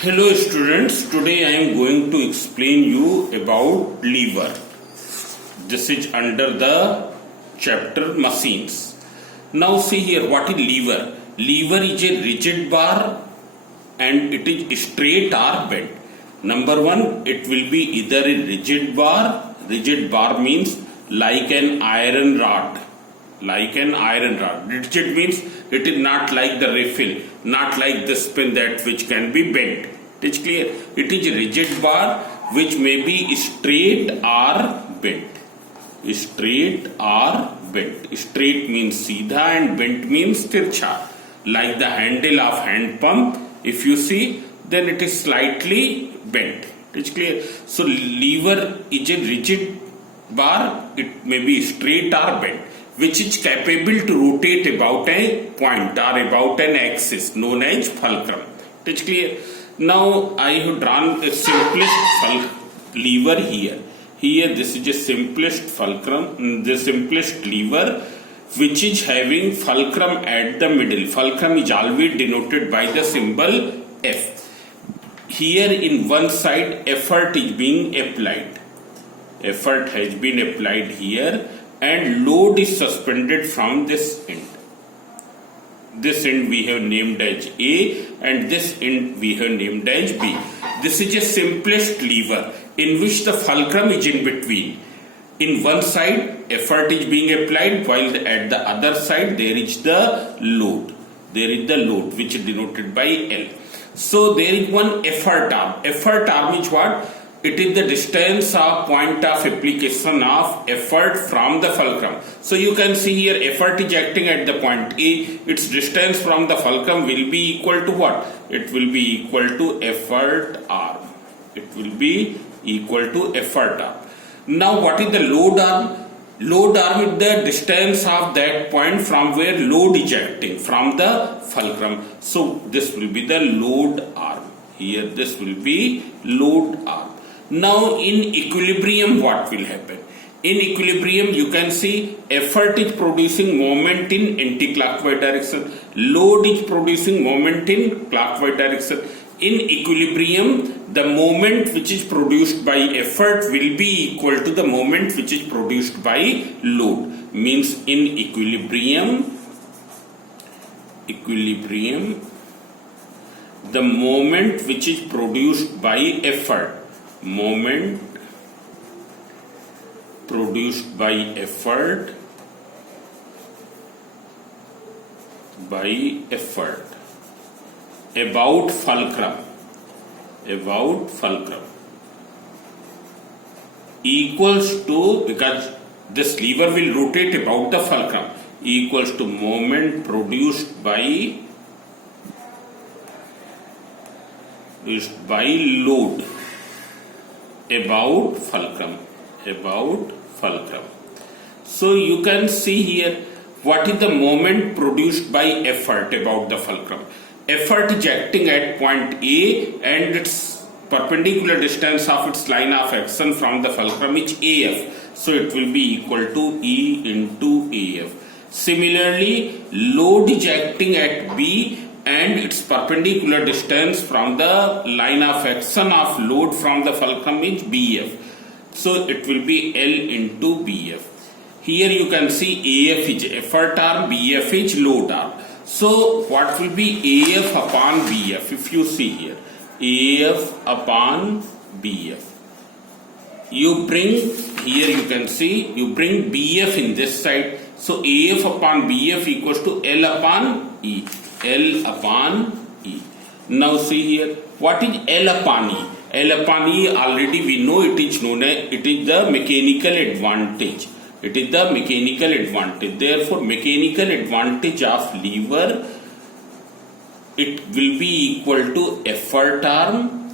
Hello students, today I am going to explain you about lever. This is under the chapter machines. Now see here, what is lever? Lever is a rigid bar and it is straight or bent. Number one, it will be either a rigid bar. Rigid bar means like an iron rod. Like an iron rod. Rigid means it is not like the refill, not like the spin that which can be bent. It is clear. It is a rigid bar which may be straight or bent. Straight or bent. Straight means seedha and bent means tircha. Like the handle of hand pump, if you see, then it is slightly bent. It is clear. So lever is a rigid bar. It may be straight or bent, which is capable to rotate about a point or about an axis known as fulcrum. It is clear. Now I have drawn a simplest lever here. Here this is a simplest fulcrum, the simplest lever which is having fulcrum at the middle. Fulcrum is always denoted by the symbol F. Here in one side effort is being applied. Effort has been applied here and load is suspended from this end. This end we have named as A and this end we have named as B. This is a simplest lever in which the fulcrum is in between. In one side effort is being applied while at the other side there is the load. There is the load which is denoted by L. So there is one effort arm. Effort arm is what? It is the distance of point of application of effort from the fulcrum. So you can see here effort is acting at the point A. Its distance from the fulcrum will be equal to what? It will be equal to effort arm. It will be equal to effort arm. Now what is the load arm? Load arm is the distance of that point from where load is acting from the fulcrum. So this will be the load arm. Here this will be load arm. Now in equilibrium what will happen? In equilibrium you can see effort is producing moment in anti-clockwise direction. Load is producing moment in clockwise direction. In equilibrium the moment which is produced by effort will be equal to the moment which is produced by load. Means in equilibrium the moment which is produced by effort, moment produced by effort about fulcrum equals to, because this lever will rotate about the fulcrum, equals to moment produced by load about fulcrum. So you can see here what is the moment produced by effort about the fulcrum. Effort is acting at point A and its perpendicular distance of its line of action from the fulcrum is AF. So it will be equal to E into AF. Similarly, load is acting at B and its perpendicular distance from the line of action of load from the fulcrum is BF. So it will be L into BF. Here you can see AF is effort arm, BF is load arm. So what will be AF upon BF? If you see here, AF upon BF. You bring, here you can see, you bring BF in this side. So AF upon BF equals to L upon E. L upon E. Now see here, what is L upon E? L upon E already we know it is known as, it is the mechanical advantage. It is the mechanical advantage. Therefore, mechanical advantage of lever, it will be equal to effort arm,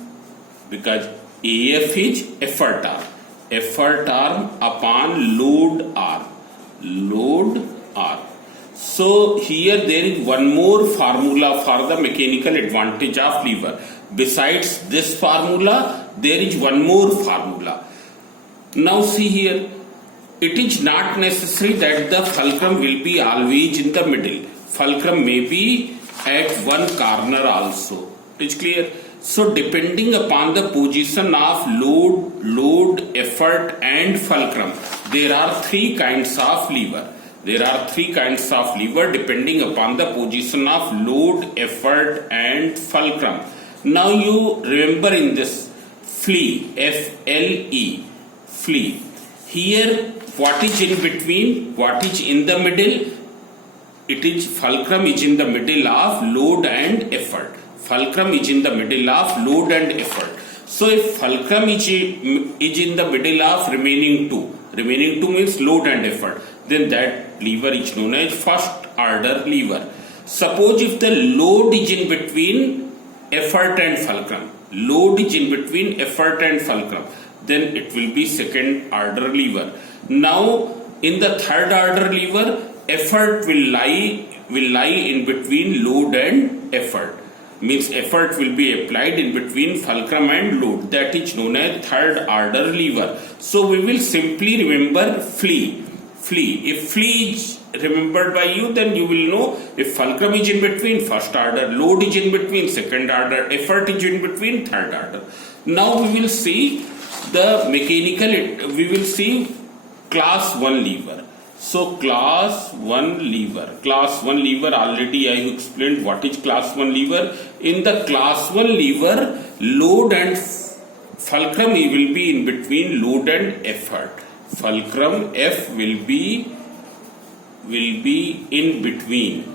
because AF is effort arm. Effort arm upon load arm. Load arm. So here there is one more formula for the mechanical advantage of lever. Besides this formula, there is one more formula. Now see here, it is not necessary that the fulcrum will be always in the middle. Fulcrum may be at one corner also. It is clear. So depending upon the position of load, effort and fulcrum, there are three kinds of lever. There are three kinds of lever depending upon the position of load, effort and fulcrum. Now you remember in this flea, F-L-E, flea. Here what is in between? What is in the middle? It is fulcrum is in the middle of load and effort. Fulcrum is in the middle of load and effort. So if fulcrum is in the middle of remaining two means load and effort, then that lever is known as first order lever. Suppose if the load is in between effort and fulcrum, then it will be second order lever. Now in the third order lever, effort will lie in between load and effort. Means effort will be applied in between fulcrum and load. That is known as third order lever. So we will simply remember flea. If flea is remembered by you, then you will know if fulcrum is in between first order, load is in between second order, effort is in between third order. Now we will see class 1 lever. So class 1 lever already I have explained what is class 1 lever. In the class 1 lever, load and fulcrum will be in between load and effort. Fulcrum F will be in between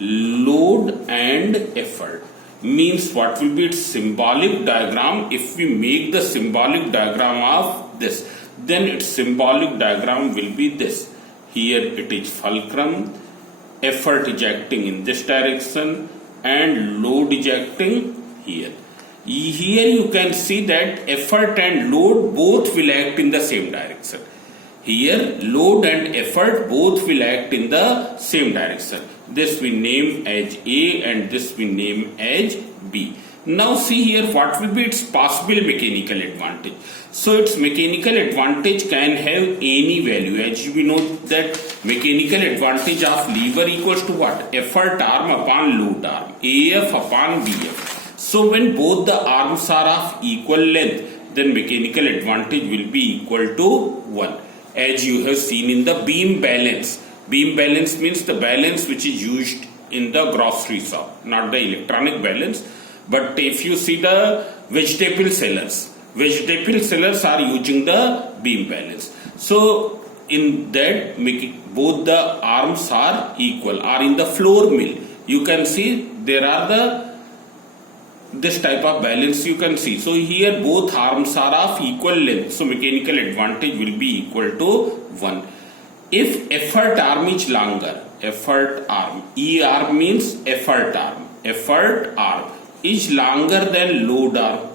load and effort. Means what will be its symbolic diagram? If we make the symbolic diagram of this, then its symbolic diagram will be this. Here it is fulcrum, effort is acting in this direction and load is acting here. Here you can see that effort and load both will act in the same direction. Here load and effort both will act in the same direction. This we name as A and this we name as B. Now see here what will be its possible mechanical advantage. So its mechanical advantage can have any value. As we know that mechanical advantage of lever equals to what? Effort arm upon load arm, AF upon BF. So when both the arms are of equal length, then mechanical advantage will be equal to 1. As you have seen in the beam balance. Beam balance means the balance which is used in the grocery shop, not the electronic balance. But if you see the vegetable sellers are using the beam balance. So in that both the arms are equal, are in the floor mill. You can see there are this type of balance you can see. So here both arms are of equal length. So mechanical advantage will be equal to 1. If effort arm is longer, effort arm, E arm means effort arm is longer than load arm.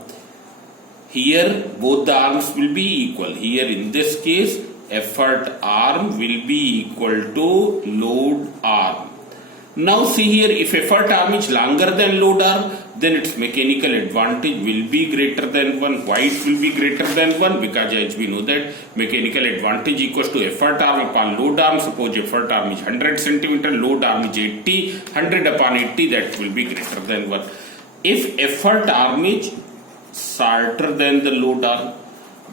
Here both the arms will be equal. Here in this case effort arm will be equal to load arm. Now see here, if effort arm is longer than load arm, then its mechanical advantage will be greater than 1. Why it will be greater than 1? Because as we know that mechanical advantage equals to effort arm upon load arm. Suppose effort arm is 100 cm, load arm is 80, 100 upon 80, that will be greater than 1. If effort arm is shorter than the load arm,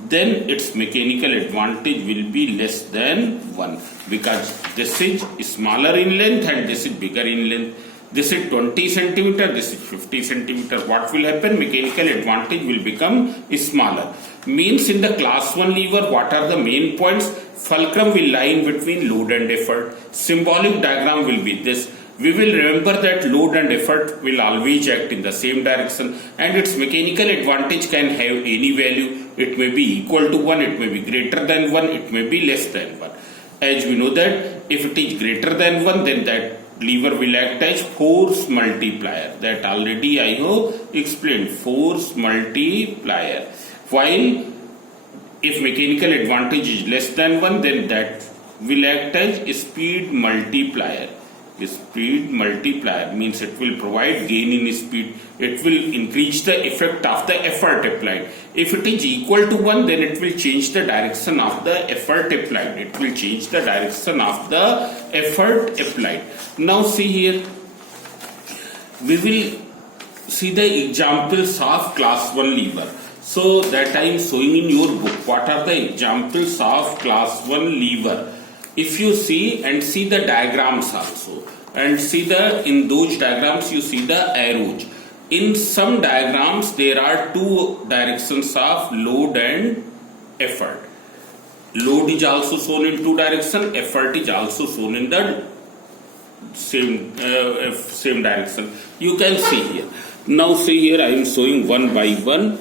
then its mechanical advantage will be less than 1, because this is smaller in length and this is bigger in length. This is 20 centimeter, this is 50 centimeter. What will happen? Mechanical advantage will become smaller. Means in the class 1 lever, what are the main points? Fulcrum will lie in between load and effort. Symbolic diagram will be this. We will remember that load and effort will always act in the same direction, and its mechanical advantage can have any value. It may be equal to 1, it may be greater than 1, it may be less than 1. As we know that if it is greater than 1, then that lever will act as force multiplier. That already I have explained, force multiplier. While if mechanical advantage is less than 1, then that will act as speed multiplier. Speed multiplier means it will provide gain in speed. It will increase the effect of the effort applied. If it is equal to 1, then it will change the direction of the effort applied. It will change the direction of the effort applied. Now see here, we will see the examples of class 1 lever. So that I am showing in your book. What are the examples of class 1 lever? If you see and see the diagrams also, and see in those diagrams you see the arrows. In some diagrams there are two directions of load and effort. Load is also shown in two directions, effort is also shown in the same direction. You can see here. Now see here I am showing one by one.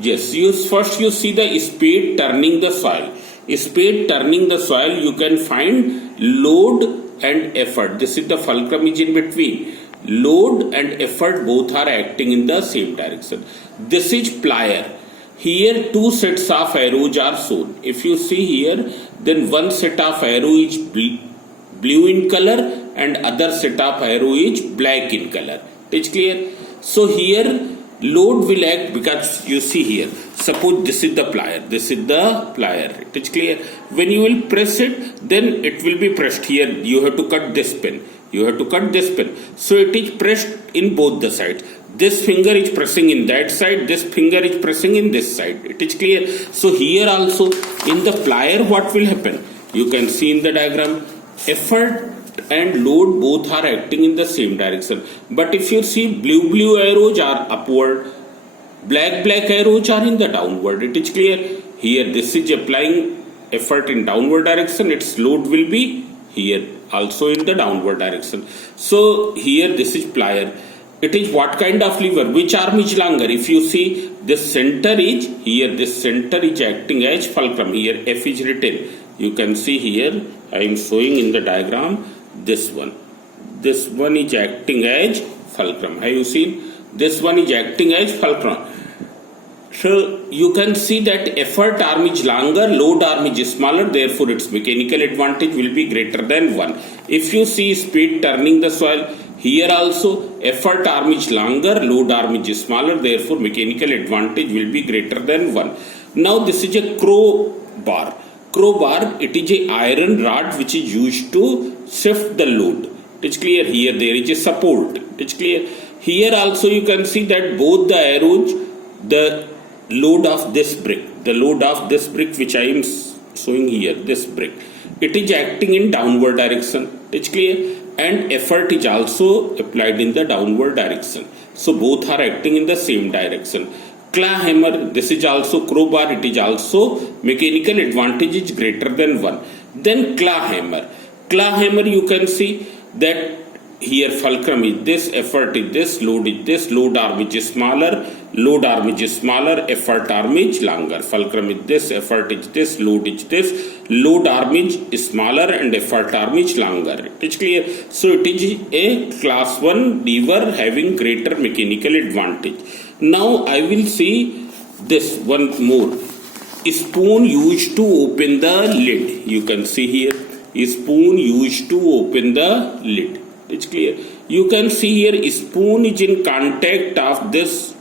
Yes, first you see the spade turning the soil. Spade turning the soil, you can find load and effort. This is the fulcrum is in between. Load and effort both are acting in the same direction. This is plier. Here two sets of arrows are shown. If you see here, then one set of arrow is blue in color and other set of arrow is black in color. It is clear? So here load will act because you see here, suppose this is the plier, it is clear. When you will press it, then it will be pressed here. You have to cut this pin. So it is pressed in both the sides. This finger is pressing in that side, this finger is pressing in this side. It is clear. So here also in the plier what will happen? You can see in the diagram, effort and load both are acting in the same direction. But if you see blue arrows are upward, black arrows are in the downward. It is clear. Here this is applying effort in downward direction, its load will be here also in the downward direction. So here this is plier. It is what kind of lever? Which arm is longer? If you see this center is here, this center is acting as fulcrum. Here F is written. You can see here I am showing in the diagram this one. This one is acting as fulcrum. Have you seen? This one is acting as fulcrum. So you can see that effort arm is longer, load arm is smaller, therefore its mechanical advantage will be greater than 1. If you see spade turning the soil, here also effort arm is longer, load arm is smaller, therefore mechanical advantage will be greater than 1. Now this is a crowbar. Crowbar, it is a iron rod which is used to shift the load. It is clear. Here there is a support. It is clear. Here also you can see that both the arrows, the load of this brick which I am showing here, this brick, it is acting in downward direction. It is clear. And effort is also applied in the downward direction. So both are acting in the same direction. Claw hammer, this is also crowbar, it is also mechanical advantage is greater than 1. Then claw hammer. Claw hammer you can see that here fulcrum is this, effort is this, load arm is smaller, effort arm is longer. Fulcrum is this, effort is this, load arm is smaller and effort arm is longer. It is clear. So it is a class 1 lever having greater mechanical advantage. Now I will see this one more. Spoon used to open the lid. You can see here, spoon used to open the lid. It's clear. You can see here spoon is in contact of this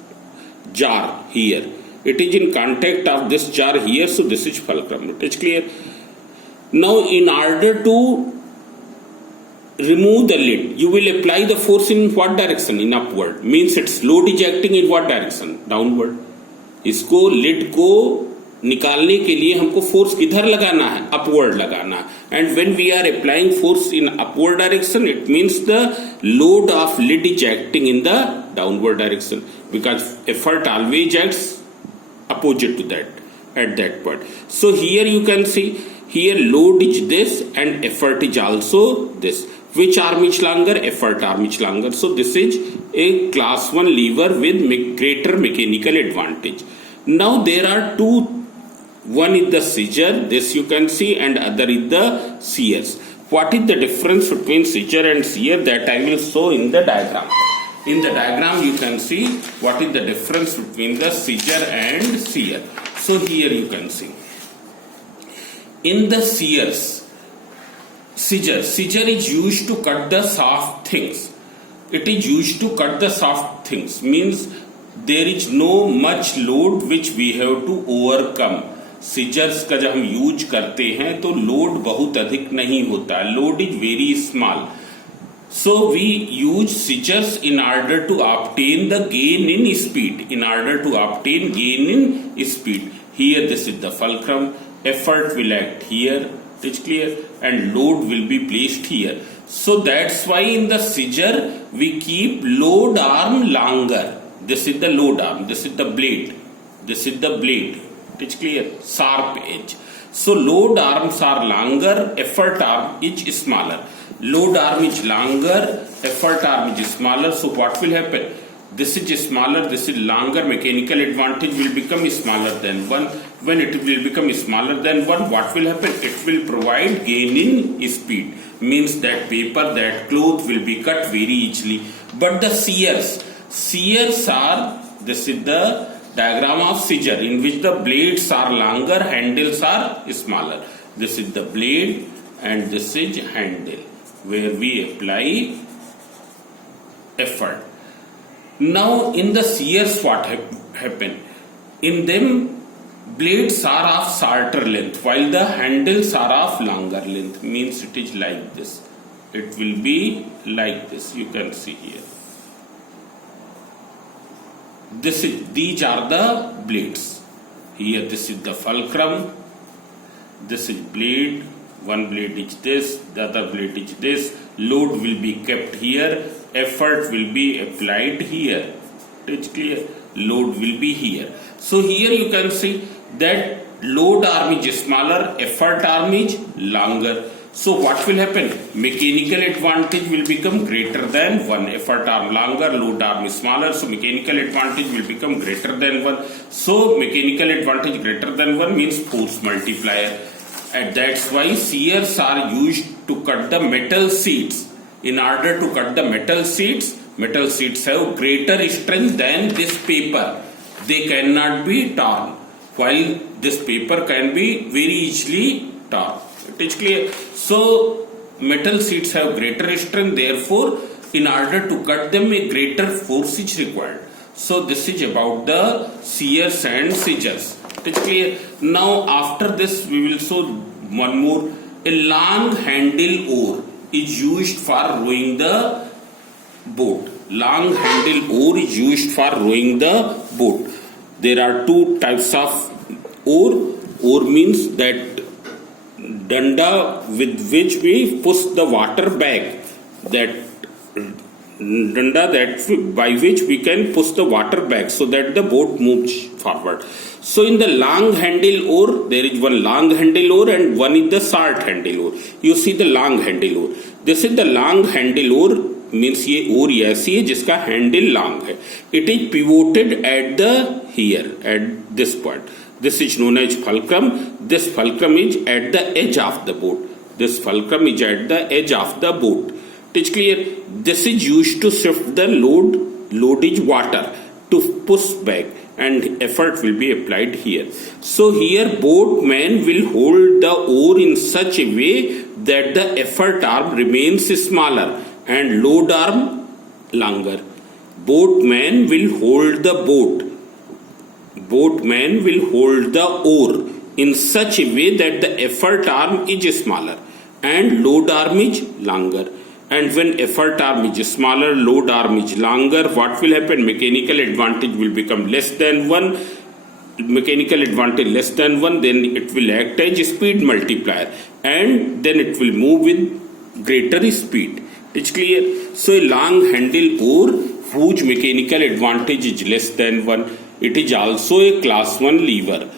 jar here. It is in contact of this jar here, so this is fulcrum. It is clear. Now in order to remove the lid, you will apply the force in what direction? In upward. Means its load is acting in what direction? Downward. इसको lid को निकालने के लिए हमको force किधर लगाना है? Upward लगाना है. And when we are applying force in upward direction, it means the load of lid is acting in the downward direction, because effort always acts opposite to that at that point. So here you can see, here load is this and effort is also this. Which arm is longer? Effort arm is longer. So this is a class 1 lever with greater mechanical advantage. Now there are two. One is the scissor, this you can see, and other is the shears. What is the difference between scissor and shear? That I will show in the diagram. In the diagram you can see what is the difference between the scissor and shear. So here you can see. In the scissor is used to cut the soft things. It is used to cut the soft things, means there is no much load which we have to overcome. Seizures का जब हम use करते हैं तो load बहुत अधिक नहीं होता, load is very small. So we use scissors in order to obtain the gain in speed. In order to obtain gain in speed. Here this is the fulcrum. Effort will act here. It is clear. And load will be placed here. So that's why in the scissor we keep load arm longer. This is the load arm. This is the blade. This is the blade. It is clear. Sharp edge. So load arms are longer. Effort arm is smaller. Load arm is longer, effort arm is smaller. So what will happen? This is smaller, this is longer. Mechanical advantage will become smaller than 1. When it will become smaller than 1, what will happen? It will provide gain in speed. Means that paper, that cloth will be cut very easily. But the shears are, this is the diagram of scissor in which the blades are longer, handles are smaller. This is the blade and this is handle, where we apply effort. Now in the shears what happen? In them blades are of shorter length while the handles are of longer length. Means it is like this. It will be like this. You can see here. These are the blades. Here this is the fulcrum. This is blade. One blade is this, the other blade is this. Load will be kept here. Effort will be applied here. It's clear. Load will be here. So here you can see that load arm is smaller, effort arm is longer. So what will happen? Mechanical advantage will become greater than 1. Effort arm longer, load arm is smaller. So mechanical advantage will become greater than 1. So mechanical advantage greater than 1 means force multiplier. And that's why shears are used to cut the metal sheets. In order to cut the metal sheets have greater strength than this paper. They cannot be torn, while this paper can be very easily torn. It is clear. So metal sheets have greater strength, therefore in order to cut them a greater force is required. So this is about the shears and scissors. It is clear. Now after this we will show one more. A long handle oar is used for rowing the boat. Long handle oar is used for rowing the boat. There are two types of oar. Oar means that danda with which we push the water back. That danda that by which we can push the water back so that the boat moves forward. So in the long handle oar, there is one long handle oar and one is the short handle oar. You see the long handle oar. This is the long handle oar, means ये ओर ऐसी है जिसका handle long है. It is pivoted at the here at this point. This is known as fulcrum. This fulcrum is at the edge of the boat. This fulcrum is at the edge of the boat. It is clear. This is used to shift the load. Load is water to push back, and effort will be applied here. So here boatman will hold the oar in such a way that the effort arm remains smaller and load arm longer. Boatman will hold the boat. Boatman will hold the oar in such a way that the effort arm is smaller and load arm is longer. And when effort arm is smaller, load arm is longer, what will happen? Mechanical advantage will become less than 1. Mechanical advantage less than 1, then it will act as speed multiplier. And then it will move with greater speed. It's clear? So a long handle oar whose mechanical advantage is less than 1. It is also a class 1 lever.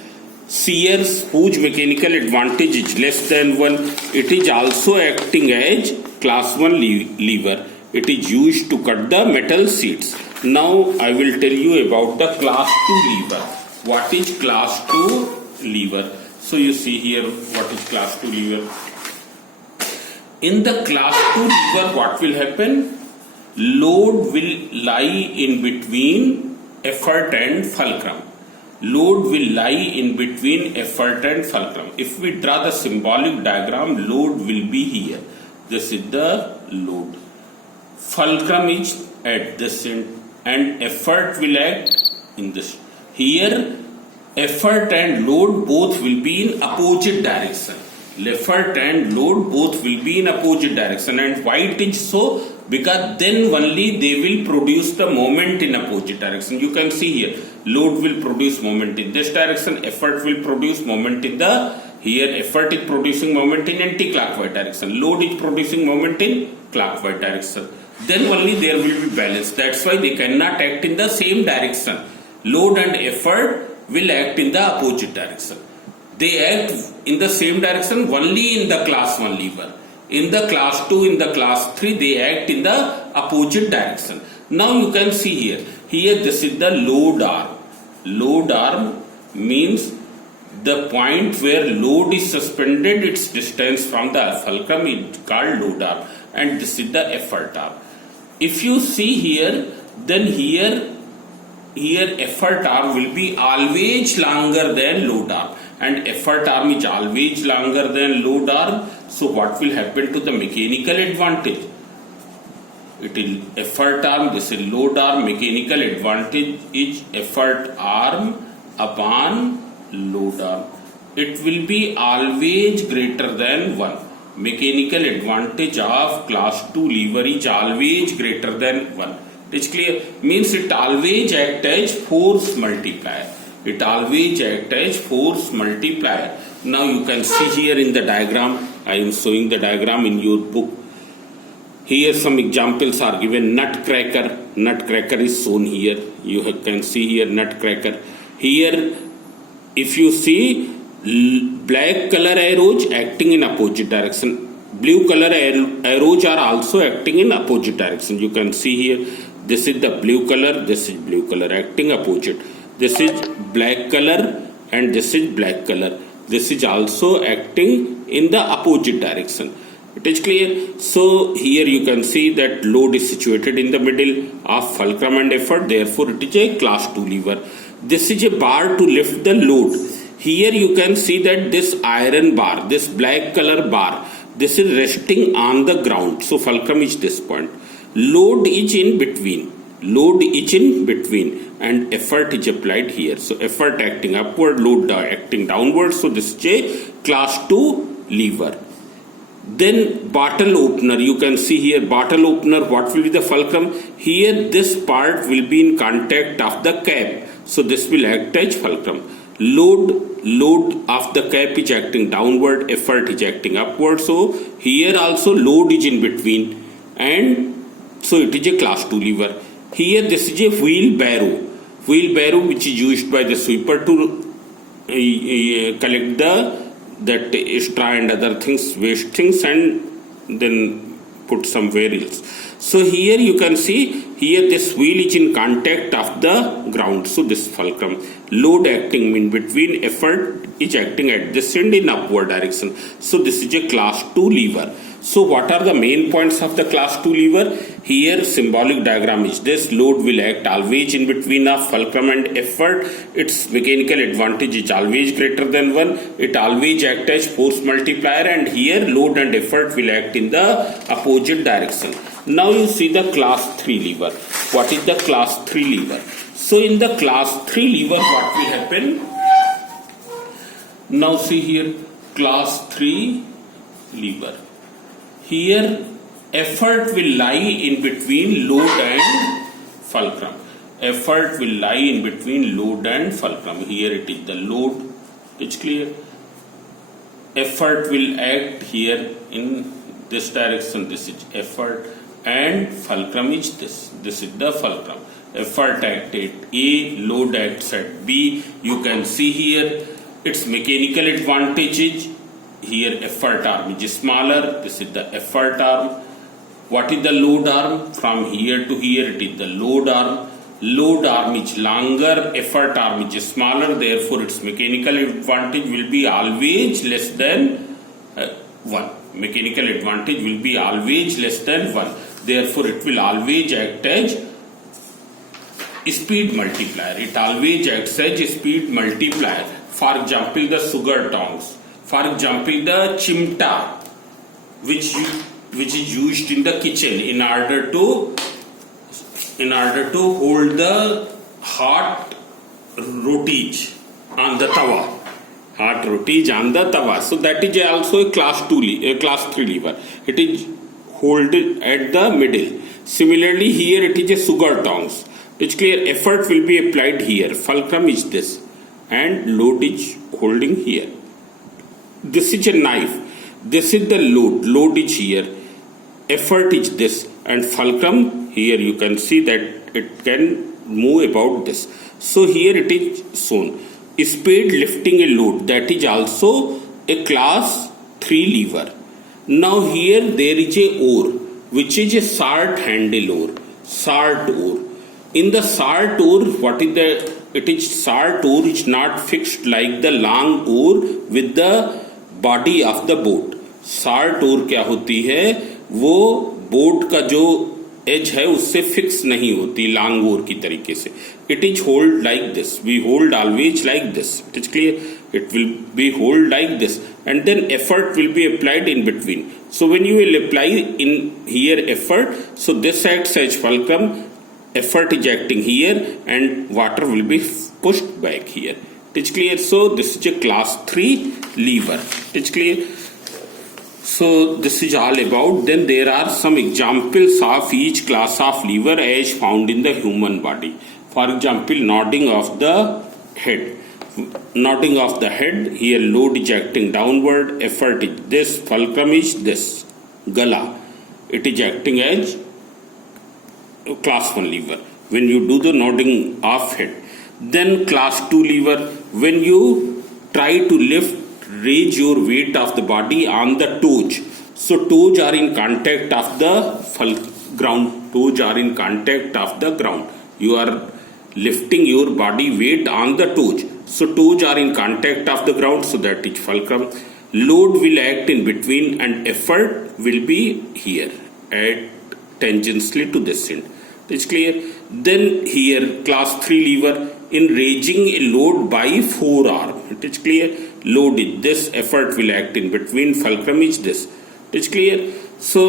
Shears whose mechanical advantage is less than 1. It is also acting as class 1 lever. It is used to cut the metal sheets. Now I will tell you about the class 2 lever. What is class 2 lever? So you see here what is class 2 lever. In the class 2 lever, what will happen? Load will lie in between effort and fulcrum. Load will lie in between effort and fulcrum. If we draw the symbolic diagram, load will be here. This is the load. Fulcrum is at this end and effort will act in this. Here, effort and load both will be in opposite direction. Effort and load both will be in opposite direction. And why it is so? because then only they will produce the moment in opposite direction. You can see here, load will produce moment in this direction, effort will produce moment in the, here effort is producing moment in anti-clockwise direction, load is producing moment in clockwise direction. Then only there will be balance. That's why they cannot act in the same direction. Load and effort will act in the opposite direction. They act in the same direction only in the class 1 lever. In the class 2, in the class 3, they act in the opposite direction. Now you can see here. Here this is the load arm. Load arm means the point where load is suspended, its distance from the fulcrum is called load arm. And this is the effort arm. If you see here, then here effort arm will be always longer than load arm, and effort arm is always longer than load arm. So what will happen to the mechanical advantage? It is effort arm, this is load arm. Mechanical advantage is effort arm upon load arm. It will be always greater than 1. Mechanical advantage of class 2 lever is always greater than 1. It's clear? Means it always acts as force multiplier. It always acts as force multiplier. Now you can see here in the diagram, I am showing the diagram in your book. Here some examples are given. Nutcracker. Nutcracker is shown here. You can see here nutcracker. Here if you see, black color arrows acting in opposite direction. Blue color arrows are also acting in opposite direction. You can see here, this is the blue color, this is blue color acting opposite. This is black color and this is black color. This is also acting in the opposite direction. It is clear? So here you can see that load is situated in the middle of fulcrum and effort. Therefore it is a class 2 lever. This is a bar to lift the load. Here you can see that this iron bar, this black color bar, this is resting on the ground. So fulcrum is this point. Load is in between. Load is in between and effort is applied here. So effort acting upward, load acting downward. So this is a class 2 lever. Then bottle opener, you can see here bottle opener, what will be the fulcrum? Here this part will be in contact of the cap. So this will act as fulcrum. Load of the cap is acting downward, effort is acting upward. So here also load is in between and so it is a class 2 lever. Here this is a wheelbarrow. Wheelbarrow which is used by the sweeper to collect that straw and other things, waste things, and then put somewhere else. So here you can see, here this wheel is in contact of the ground. So this fulcrum. Load acting in between, effort is acting at this end in upward direction. So this is a class 2 lever. So what are the main points of the class 2 lever? Here symbolic diagram is this. Load will act always in between of fulcrum and effort. Its mechanical advantage is always greater than 1. It always acts as force multiplier, and here load and effort will act in the opposite direction. Now you see the class 3 lever. What is the class 3 lever? So in the class 3 lever what will happen? Now see here class 3 lever. Here effort will lie in between load and fulcrum. Effort will lie in between load and fulcrum. Here it is the load. It's clear. Effort will act here in this direction. This is effort and fulcrum is this. This is the fulcrum. Effort acts at A, load acts at B. You can see here its mechanical advantages. Here effort arm is smaller. This is the effort arm. What is the load arm? From here to here it is the load arm. Load arm is longer, effort arm is smaller. Therefore its mechanical advantage will be always less than 1. Mechanical advantage will be always less than 1. Therefore it will always act as speed multiplier. It always acts as speed multiplier. For example, the sugar tongs. For example, the chimta, which is used in the kitchen in order to hold the hot rotis on the tawa. Hot rotis on the tawa. So that is also a class 3 lever. It is hold it at the middle. Similarly, here it is a sugar tongs. It's clear effort will be applied here. Fulcrum is this and load is holding here. This is a knife. This is the load. Load is here. Effort is this and fulcrum here you can see that it can move about this. So here it is shown. Speed lifting a load, that is also a class 3 lever. Now here there is a oar which is a short handle oar. Short oar. In the short oar, what is the? It is short oar is not fixed like the long oar with the body of the boat. Short oar क्या होती है? वो boat का जो as है उससे fix नहीं होती लॉन्ग ओर की तरीके से. It is hold like this. We hold always like this. It is clear. It will be hold like this and then effort will be applied in between. So when you will apply in here effort, so this acts as fulcrum, effort is acting here and water will be pushed back here. It's clear. So this is a class 3 lever. It's clear. So this is all about. Then there are some examples of each class of lever as found in the human body. For example, nodding of the head. Nodding of the head, here load is acting downward, effort is this, fulcrum is this. Gala, it is acting as class 1 lever when you do the nodding of head. Then class 2 lever, when you try to raise your weight of the body on the toes. So toes are in contact of the ground. Toes are in contact of the ground. You are lifting your body weight on the toes. So toes are in contact of the ground, so that is fulcrum. Load will act in between and effort will be here at tangentially to this end. It's clear. Then here class 3 lever in raising a load by forearm. It is clear. Load is this, effort will act in between, fulcrum is this. It's clear. So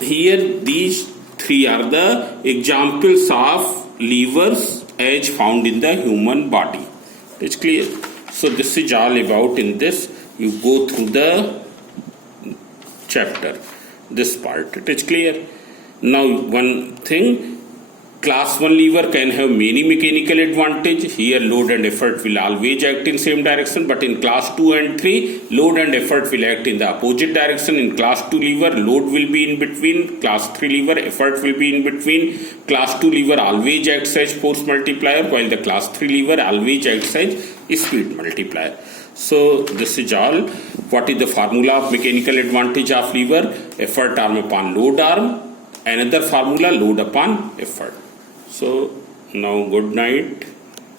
here these 3 are the examples of levers as found in the human body. It's clear. So this is all about in this. You go through the chapter, this part. It is clear. Now one thing, class 1 lever can have many mechanical advantage. Here load and effort will always act in same direction, but in class 2 and 3 load and effort will act in the opposite direction. In class 2 lever load will be in between, class 3 lever effort will be in between. Class 2 lever always acts as force multiplier, while the class 3 lever always acts as speed multiplier. So this is all. What is the formula of mechanical advantage of lever? Effort arm upon load arm. Another formula, load upon effort. So now good night.